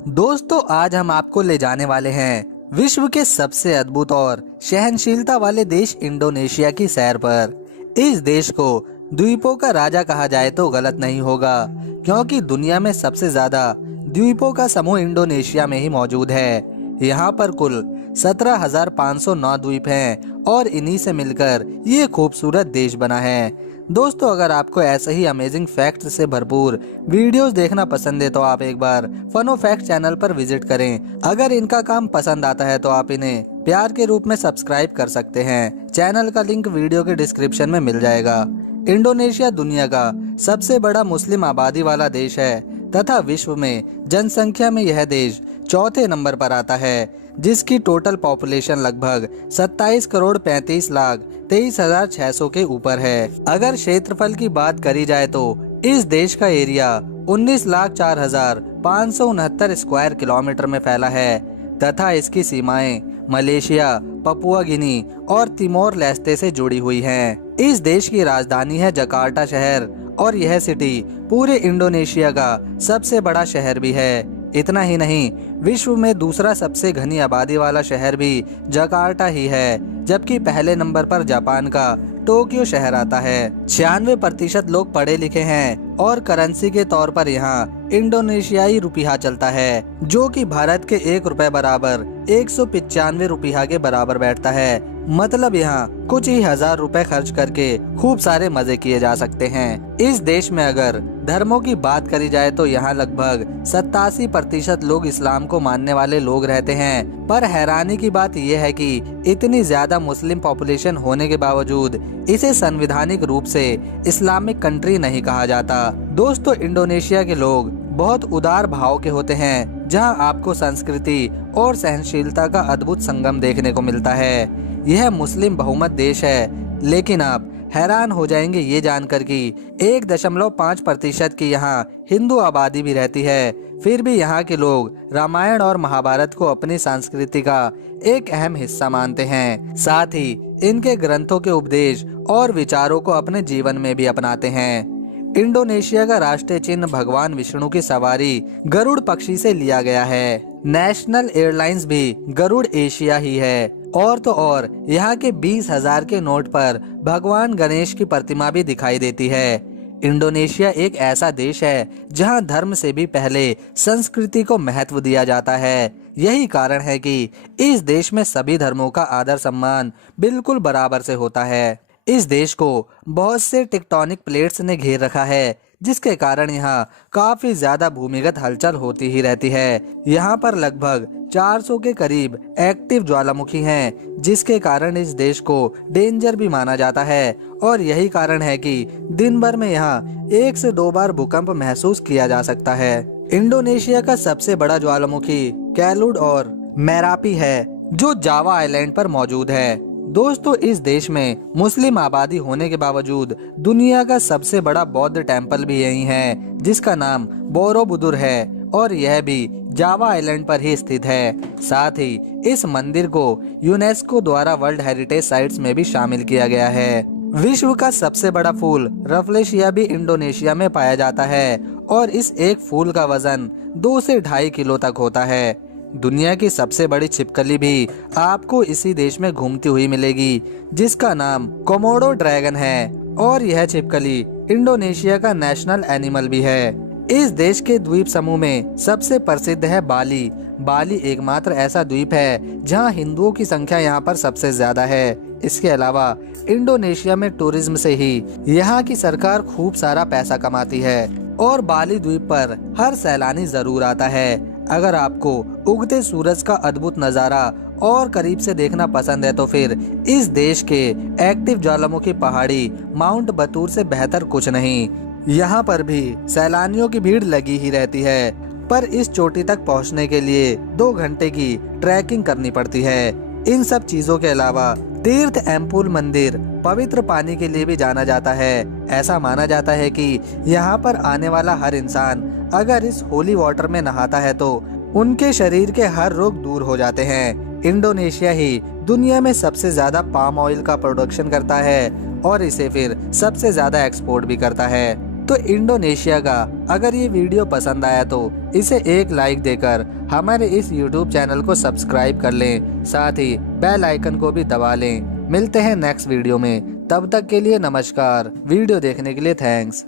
दोस्तों, आज हम आपको ले जाने वाले हैं विश्व के सबसे अद्भुत और सहनशीलता वाले देश इंडोनेशिया की सैर पर। इस देश को द्वीपों का राजा कहा जाए तो गलत नहीं होगा, क्योंकि दुनिया में सबसे ज्यादा द्वीपों का समूह इंडोनेशिया में ही मौजूद है। यहाँ पर कुल 17,509 द्वीप हैं और इन्हीं से मिलकर ये खूबसूरत देश बना है। दोस्तों, अगर आपको ऐसे ही अमेजिंग फैक्ट्स से भरपूर वीडियोस देखना पसंद है तो आप एक बार फनो फैक्ट चैनल पर विजिट करें। अगर इनका काम पसंद आता है तो आप इन्हें प्यार के रूप में सब्सक्राइब कर सकते हैं। चैनल का लिंक वीडियो के डिस्क्रिप्शन में मिल जाएगा। इंडोनेशिया दुनिया का सबसे बड़ा मुस्लिम आबादी वाला देश है तथा विश्व में जनसंख्या में यह देश चौथे नंबर पर आता है, जिसकी टोटल पॉपुलेशन लगभग 27 करोड़ 35 लाख 23,600 के ऊपर है। अगर क्षेत्रफल की बात करी जाए तो इस देश का एरिया 19,04,569 स्क्वायर किलोमीटर में फैला है तथा इसकी सीमाएं मलेशिया, पपुआ गिनी और तिमोर लेस्ते से जुड़ी हुई हैं। इस देश की राजधानी है जकार्ता शहर और यह सिटी पूरे इंडोनेशिया का सबसे बड़ा शहर भी है। इतना ही नहीं, विश्व में दूसरा सबसे घनी आबादी वाला शहर भी जकार्ता ही है, जबकि पहले नंबर पर जापान का टोक्यो शहर आता है। 96% लोग पढ़े लिखे हैं और करेंसी के तौर पर यहाँ इंडोनेशियाई रुपया चलता है, जो कि भारत के 1 रुपए बराबर 195 रुपया के बराबर बैठता है। मतलब यहाँ कुछ ही हजार रुपए खर्च करके खूब सारे मजे किए जा सकते हैं। इस देश में अगर धर्मों की बात करी जाए तो यहाँ लगभग 87% लोग इस्लाम को मानने वाले लोग रहते हैं। पर हैरानी की बात यह है कि इतनी ज्यादा मुस्लिम पॉपुलेशन होने के बावजूद इसे संवैधानिक रूप से इस्लामिक कंट्री नहीं कहा जाता। दोस्तों, इंडोनेशिया के लोग बहुत उदार भाव के होते हैं, जहां आपको संस्कृति और सहनशीलता का अद्भुत संगम देखने को मिलता है। यह मुस्लिम बहुमत देश है, लेकिन आप हैरान हो जाएंगे ये जानकर कि 1.5% की यहाँ हिंदू आबादी भी रहती है। फिर भी यहाँ के लोग रामायण और महाभारत को अपनी संस्कृति का एक अहम हिस्सा मानते हैं। साथ ही इनके ग्रंथों के उपदेश और विचारों को अपने जीवन में भी अपनाते हैं। इंडोनेशिया का राष्ट्रीय चिन्ह भगवान विष्णु की सवारी गरुड़ पक्षी से लिया गया है। नेशनल एयरलाइंस भी गरुड़ एशिया ही है। और तो और यहाँ के 20,000 के नोट पर भगवान गणेश की प्रतिमा भी दिखाई देती है। इंडोनेशिया एक ऐसा देश है जहाँ धर्म से भी पहले संस्कृति को महत्व दिया जाता है। यही कारण है कि इस देश में सभी धर्मों का आदर सम्मान बिल्कुल बराबर से होता है। इस देश को बहुत से टेक्टोनिक प्लेट्स ने घेर रखा है, जिसके कारण यहाँ काफी ज्यादा भूमिगत हलचल होती ही रहती है। यहाँ पर लगभग 400 के करीब एक्टिव ज्वालामुखी हैं, जिसके कारण इस देश को डेंजर भी माना जाता है। और यही कारण है कि दिन भर में यहाँ 1 से 2 बार भूकंप महसूस किया जा सकता है। इंडोनेशिया का सबसे बड़ा ज्वालामुखी कैलुड और मेरापी है, जो जावा आइलैंड पर मौजूद है। दोस्तों, इस देश में मुस्लिम आबादी होने के बावजूद दुनिया का सबसे बड़ा बौद्ध टेम्पल भी यही है, जिसका नाम बोरोबुदुर है और यह भी जावा आइलैंड पर ही स्थित है। साथ ही इस मंदिर को यूनेस्को द्वारा वर्ल्ड हेरिटेज साइट्स में भी शामिल किया गया है। विश्व का सबसे बड़ा फूल रफलेशिया भी इंडोनेशिया में पाया जाता है और इस एक फूल का वजन 2 से 2.5 किलो तक होता है। दुनिया की सबसे बड़ी छिपकली भी आपको इसी देश में घूमती हुई मिलेगी, जिसका नाम कोमोडो ड्रैगन है और यह छिपकली इंडोनेशिया का नेशनल एनिमल भी है। इस देश के द्वीप समूह में सबसे प्रसिद्ध है बाली। बाली एकमात्र ऐसा द्वीप है जहां हिंदुओं की संख्या यहां पर सबसे ज्यादा है। इसके अलावा इंडोनेशिया में टूरिज्म से ही यहाँ की सरकार खूब सारा पैसा कमाती है और बाली द्वीप पर हर सैलानी जरूर आता है। अगर आपको उगते सूरज का अद्भुत नज़ारा और करीब से देखना पसंद है तो फिर इस देश के एक्टिव ज्वालामुखी पहाड़ी माउंट बतूर से बेहतर कुछ नहीं। यहाँ पर भी सैलानियों की भीड़ लगी ही रहती है, पर इस चोटी तक पहुँचने के लिए 2 घंटे की ट्रैकिंग करनी पड़ती है। इन सब चीजों के अलावा तीर्थ एम्पुल मंदिर पवित्र पानी के लिए भी जाना जाता है। ऐसा माना जाता है कि यहाँ पर आने वाला हर इंसान अगर इस होली वाटर में नहाता है तो उनके शरीर के हर रोग दूर हो जाते हैं। इंडोनेशिया ही दुनिया में सबसे ज्यादा पाम ऑयल का प्रोडक्शन करता है और इसे फिर सबसे ज्यादा एक्सपोर्ट भी करता है। तो इंडोनेशिया का अगर ये वीडियो पसंद आया तो इसे एक लाइक देकर हमारे इस YouTube चैनल को सब्सक्राइब कर लें, साथ ही बेल आइकन को भी दबा लें। मिलते हैं नेक्स्ट वीडियो में, तब तक के लिए नमस्कार। वीडियो देखने के लिए थैंक्स।